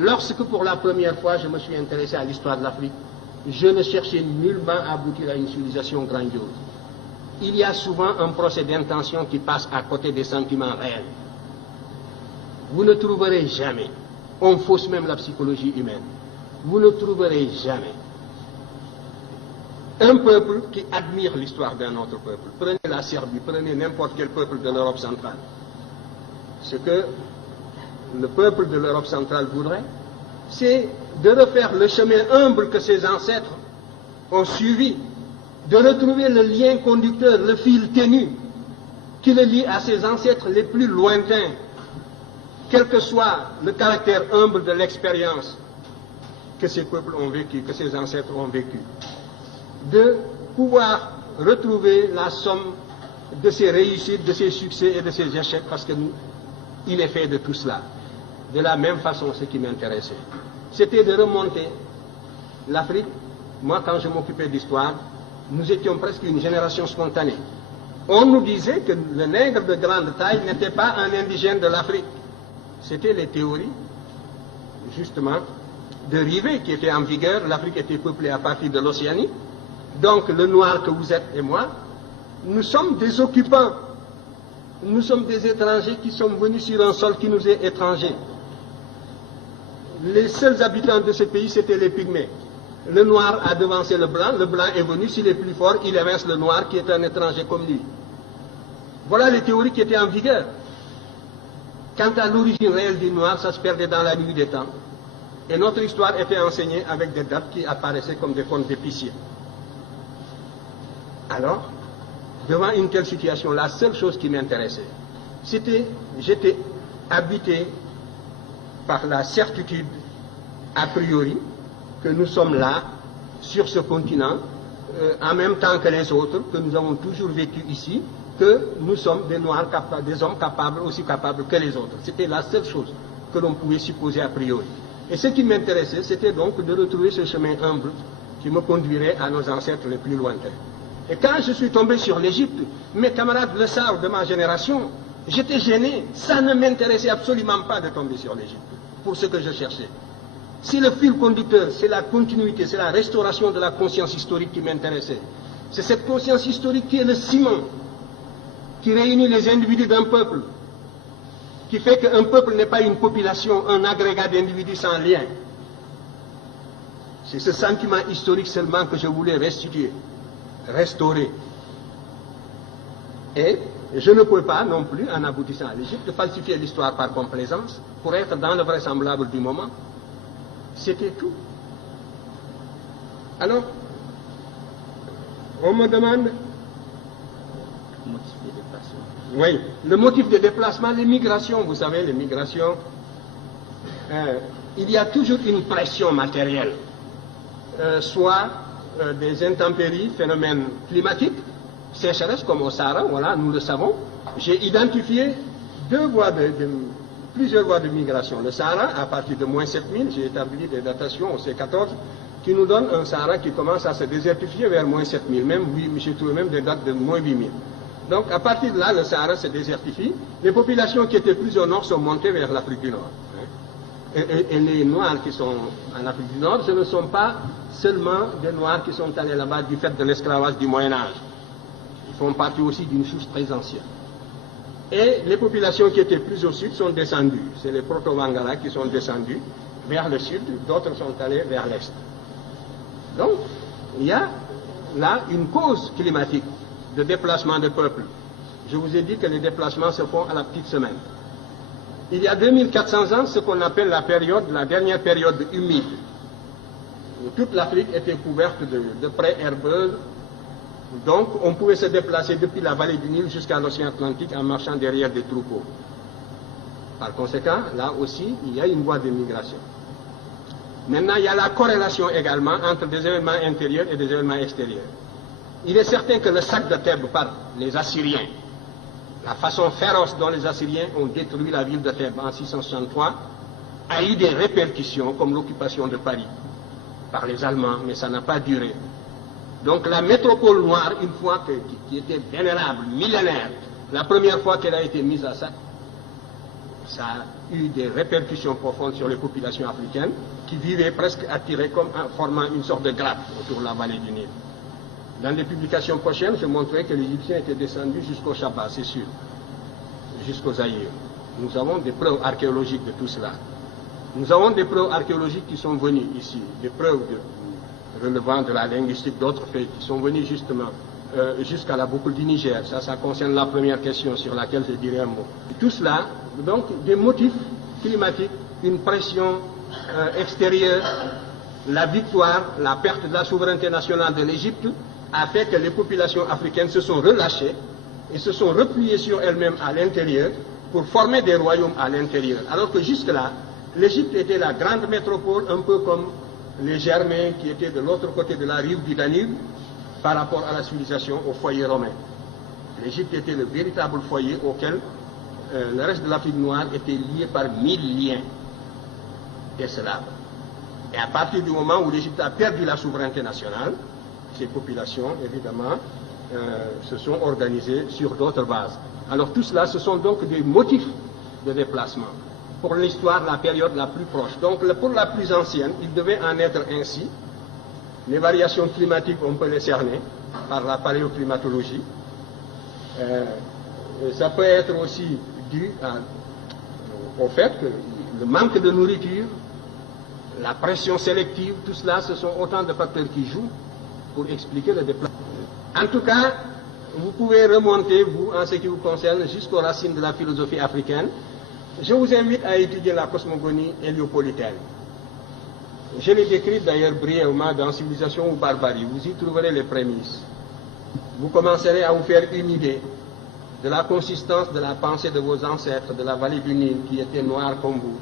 lorsque pour la première fois je me suis intéressé à l'histoire de l'Afrique, je ne cherchais nullement à aboutir à une civilisation grandiose. Il y a souvent un procès d'intention qui passe à côté des sentiments réels. Vous ne trouverez jamais, on fausse même la psychologie humaine, vous ne trouverez jamais un peuple qui admire l'histoire d'un autre peuple. Prenez la Serbie, prenez n'importe quel peuple de l'Europe centrale. Ce que le peuple de l'Europe centrale voudrait, c'est de refaire le chemin humble que ses ancêtres ont suivi, de retrouver le lien conducteur, le fil ténu qui le lie à ses ancêtres les plus lointains, quel que soit le caractère humble de l'expérience que ces peuples ont vécu, que ces ancêtres ont vécu. De pouvoir retrouver la somme de ses réussites, de ses succès et de ses échecs, parce que nous, il est fait de tout cela. De la même façon, ce qui m'intéressait, c'était de remonter l'Afrique. Moi, quand je m'occupais d'histoire, nous étions presque une génération spontanée. On nous disait que le nègre de grande taille n'était pas un indigène de l'Afrique. C'était les théories, justement, de Rivet qui étaient en vigueur. L'Afrique était peuplée à partir de l'Océanie. Donc, le noir que vous êtes et moi, nous sommes des occupants. Nous sommes des étrangers qui sommes venus sur un sol qui nous est étranger. Les seuls habitants de ce pays, c'était les pygmées. Le noir a devancé le blanc est venu, s'il est plus fort, il évince le noir qui est un étranger comme lui. Voilà les théories qui étaient en vigueur. Quant à l'origine réelle du noir, ça se perdait dans la nuit des temps. Et notre histoire était enseignée avec des dates qui apparaissaient comme des contes d'épiciers. Alors, devant une telle situation, la seule chose qui m'intéressait, c'était, j'étais habité par la certitude, a priori, que nous sommes là, sur ce continent, en même temps que les autres, que nous avons toujours vécu ici, que nous sommes des Noirs, des hommes capables, aussi capables que les autres. C'était la seule chose que l'on pouvait supposer a priori. Et ce qui m'intéressait, c'était donc de retrouver ce chemin humble qui me conduirait à nos ancêtres les plus lointains. Et quand je suis tombé sur l'Égypte, mes camarades le savent de ma génération, j'étais gêné. Ça ne m'intéressait absolument pas de tomber sur l'Égypte, pour ce que je cherchais. Si le fil conducteur, c'est la continuité, c'est la restauration de la conscience historique qui m'intéressait. C'est cette conscience historique qui est le ciment, qui réunit les individus d'un peuple, qui fait qu'un peuple n'est pas une population, un agrégat d'individus sans lien. C'est ce sentiment historique seulement que je voulais restituer, restaurer. Et je ne peux pas non plus, en aboutissant à l'Égypte, falsifier l'histoire par complaisance pour être dans le vraisemblable du moment. C'était tout. Alors, on me demande... Oui, le motif de déplacement, les migrations, vous savez, les migrations, il y a toujours une pression matérielle, soit des intempéries, phénomènes climatiques, sécheresse comme au Sahara, voilà, nous le savons. J'ai identifié plusieurs voies de migration. Le Sahara, à partir de moins 7000, j'ai établi des datations au C14, qui nous donnent un Sahara qui commence à se désertifier vers moins 7000, même, j'ai trouvé même des dates de moins 8000. Donc, à partir de là, le Sahara se désertifie. Les populations qui étaient plus au nord sont montées vers l'Afrique du Nord. Et les Noirs qui sont en Afrique du Nord, ce ne sont pas seulement des Noirs qui sont allés là-bas du fait de l'esclavage du Moyen-Âge. Ils font partie aussi d'une source très ancienne. Et les populations qui étaient plus au sud sont descendues. C'est les Proto-Wangara qui sont descendus vers le sud, d'autres sont allés vers l'est. Donc, il y a là une cause climatique de déplacement de peuples. Je vous ai dit que les déplacements se font à la petite semaine. Il y a 2400 ans, ce qu'on appelle la dernière période humide, où toute l'Afrique était couverte de prairies herbeuses. Donc, on pouvait se déplacer depuis la vallée du Nil jusqu'à l'océan Atlantique en marchant derrière des troupeaux. Par conséquent, là aussi, il y a une voie de migration. Maintenant, il y a la corrélation également entre des événements intérieurs et des événements extérieurs. Il est certain que le sac de Thèbes par les Assyriens, la façon féroce dont les Assyriens ont détruit la ville de Thèbes en 663, a eu des répercussions comme l'occupation de Paris par les Allemands, mais ça n'a pas duré. Donc la métropole noire, une fois qui était vénérable, millénaire, la première fois qu'elle a été mise à sac, ça a eu des répercussions profondes sur les populations africaines qui vivaient presque attirées comme en formant une sorte de grappe autour de la vallée du Nil. Dans les publications prochaines, je montrerai que les Égyptiens étaient descendus jusqu'au Chaba, c'est sûr, jusqu'aux Zaïre. Nous avons des preuves archéologiques de tout cela. Nous avons des preuves archéologiques qui sont venues ici, des preuves relevant de la linguistique, d'autres faits qui sont venus justement jusqu'à la boucle du Niger. Ça concerne la première question sur laquelle je dirai un mot. Tout cela, donc, des motifs climatiques, une pression extérieure, la victoire, la perte de la souveraineté nationale de l'Égypte a fait que les populations africaines se sont relâchées et se sont repliées sur elles-mêmes à l'intérieur pour former des royaumes à l'intérieur. Alors que jusque-là, l'Égypte était la grande métropole, un peu comme les Germains qui étaient de l'autre côté de la rive du Danube par rapport à la civilisation, au foyer romain. L'Égypte était le véritable foyer auquel le reste de l'Afrique noire était lié par 1000 liens des Slaves. Et à partir du moment où l'Égypte a perdu la souveraineté nationale, ces populations, évidemment, se sont organisées sur d'autres bases. Alors tout cela, ce sont donc des motifs de déplacement. Pour l'histoire, la période la plus proche. Donc pour la plus ancienne, il devait en être ainsi. Les variations climatiques, on peut les cerner par la paléoclimatologie. Ça peut être aussi dû au fait que le manque de nourriture, la pression sélective, tout cela, ce sont autant de facteurs qui jouent pour expliquer le déplacement. En tout cas, vous pouvez remonter, vous, en ce qui vous concerne, jusqu'aux racines de la philosophie africaine. Je vous invite à étudier la cosmogonie héliopolitaine. Je l'ai décrite d'ailleurs brièvement dans Civilisation ou Barbarie. Vous y trouverez les prémices. Vous commencerez à vous faire une idée de la consistance de la pensée de vos ancêtres de la vallée du Nil qui étaient noirs comme vous,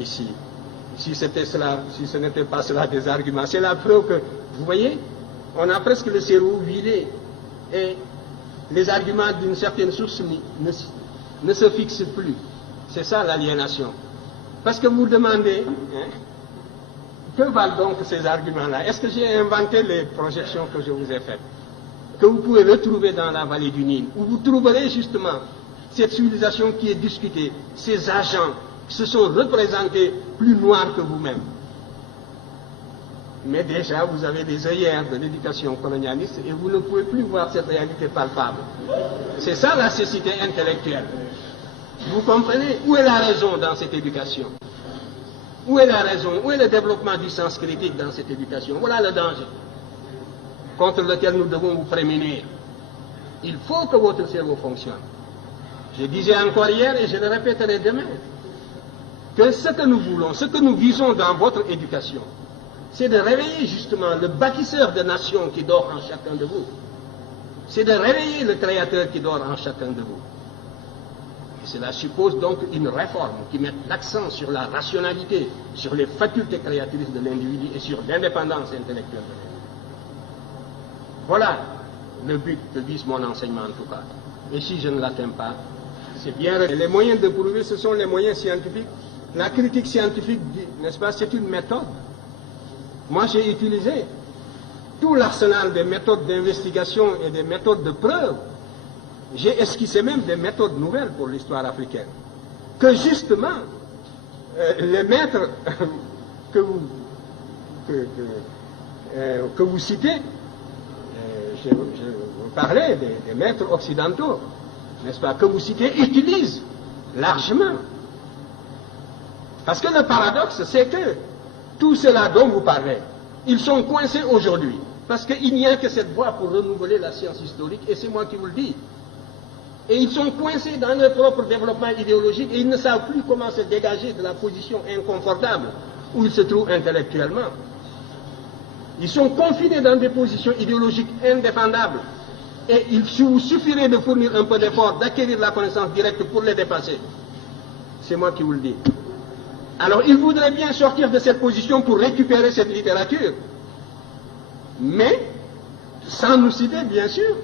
ici. Si c'était cela, si ce n'était pas cela des arguments, c'est la preuve que, vous voyez, on a presque le cerveau vidé et les arguments d'une certaine source ne se fixent plus. C'est ça l'aliénation. Parce que vous demandez, que valent donc ces arguments-là? Est-ce que j'ai inventé les projections que je vous ai faites, que vous pouvez retrouver dans la vallée du Nil, où vous trouverez justement cette civilisation qui est discutée, ces agents qui se sont représentés plus noirs que vous-même. Mais déjà, vous avez des œillères de l'éducation colonialiste et vous ne pouvez plus voir cette réalité palpable. C'est ça la cécité intellectuelle. Vous comprenez? Où est la raison dans cette éducation? Où est la raison? Où est le développement du sens critique dans cette éducation? Voilà le danger contre lequel nous devons vous prémunir. Il faut que votre cerveau fonctionne. Je disais encore hier et je le répéterai demain, que ce que nous voulons, ce que nous visons dans votre éducation, c'est de réveiller justement le bâtisseur de nations qui dort en chacun de vous. C'est de réveiller le créateur qui dort en chacun de vous. Et cela suppose donc une réforme qui mette l'accent sur la rationalité, sur les facultés créatrices de l'individu et sur l'indépendance intellectuelle de l'individu. Voilà le but que vise mon enseignement en tout cas. Et si je ne l'atteins pas, c'est bien. Les moyens de prouver, ce sont les moyens scientifiques. La critique scientifique, n'est-ce pas, c'est une méthode. Moi, j'ai utilisé tout l'arsenal des méthodes d'investigation et des méthodes de preuve. J'ai esquissé même des méthodes nouvelles pour l'histoire africaine. Que justement, les maîtres que vous citez, je vous parlais des maîtres occidentaux, n'est-ce pas, que vous citez, utilisent largement. Parce que le paradoxe, c'est que tout cela dont vous parlez, ils sont coincés aujourd'hui. Parce qu'il n'y a que cette voie pour renouveler la science historique, et c'est moi qui vous le dis. Et ils sont coincés dans leur propre développement idéologique, et ils ne savent plus comment se dégager de la position inconfortable où ils se trouvent intellectuellement. Ils sont confinés dans des positions idéologiques indéfendables. Et il vous suffirait de fournir un peu d'effort, d'acquérir la connaissance directe pour les dépasser. C'est moi qui vous le dis. Alors, ils voudraient bien sortir de cette position pour récupérer cette littérature. Mais, sans nous citer, bien sûr.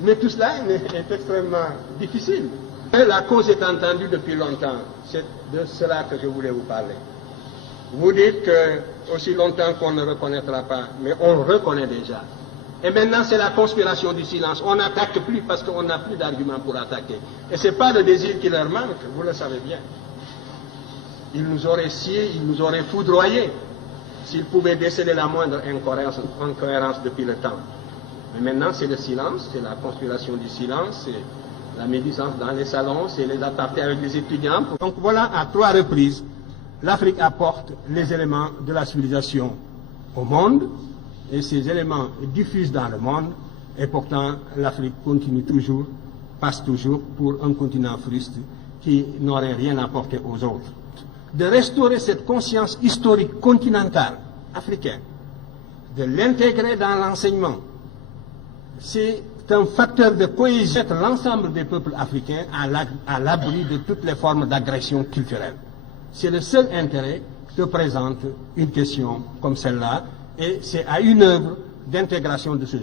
Mais tout cela est extrêmement difficile. Et la cause est entendue depuis longtemps. C'est de cela que je voulais vous parler. Vous dites que aussi longtemps qu'on ne reconnaîtra pas, mais on reconnaît déjà. Et maintenant, c'est la conspiration du silence. On n'attaque plus parce qu'on n'a plus d'arguments pour attaquer. Et ce n'est pas le désir qui leur manque, vous le savez bien. Ils nous auraient sciés, ils nous auraient foudroyés s'ils pouvaient déceler la moindre incohérence depuis le temps. Mais maintenant, c'est le silence, c'est la conspiration du silence, c'est la médisance dans les salons, c'est les apartés avec les étudiants. Donc voilà, à 3 reprises, l'Afrique apporte les éléments de la civilisation au monde, et ces éléments diffusent dans le monde, et pourtant l'Afrique continue toujours, passe toujours pour un continent fruste qui n'aurait rien apporté aux autres. De restaurer cette conscience historique continentale africaine, de l'intégrer dans l'enseignement, c'est un facteur de cohésion, mettre l'ensemble des peuples africains à l'abri de toutes les formes d'agression culturelle. C'est le seul intérêt que présente une question comme celle-là, et c'est à une œuvre d'intégration de ce genre.